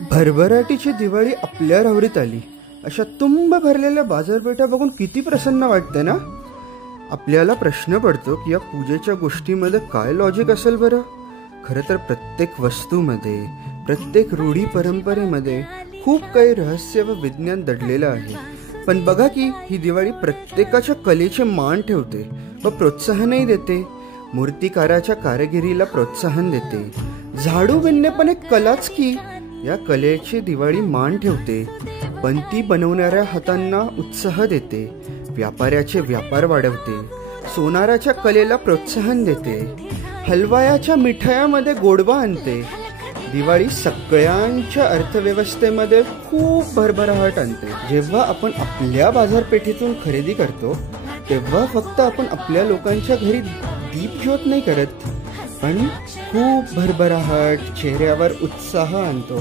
भरभराटीची दिवाळी आपल्या रावरीत आली. अशा तुंब भरलेल्या बाजारपेठा बघून किती प्रसन्न वाटतं ना. आपल्याला प्रश्न पडतो की या पूजेच्या गोष्टीमध्ये काय लॉजिक असेल बरं. खरं तर प्रत्येक वस्तूमध्ये, प्रत्येक रूढी परंपरेमध्ये खूप काही रहस्य व विज्ञान दडलेलं आहे. पण बघा की ही दिवाळी प्रत्येकाच्या कलेचे मान ठेवते व प्रोत्साहनही देते. मूर्तिकाराच्या कारागिरीला प्रोत्साहन देते. झाडू विणणे पण एक कलाच की. या कलेची दिवाळी मान ठेवते. पंती बनवणाऱ्या हातांना उत्साह देते. व्यापाऱ्याचे व्यापार वाढवते. सोनाराच्या कलेला प्रोत्साहन देते. हलवायाच्या मिठायामध्ये गोडवा आणते. दिवाळी सगळ्यांच्या अर्थव्यवस्थेमध्ये खूप भरभराट आणते. जेव्हा आपण आपल्या बाजारपेठेतून खरेदी करतो तेव्हा फक्त आपण आपल्या लोकांच्या घरी दीप ज्योत नाही करत, पण खूप भरभराट, चेहऱ्यावर उत्साह आणतो.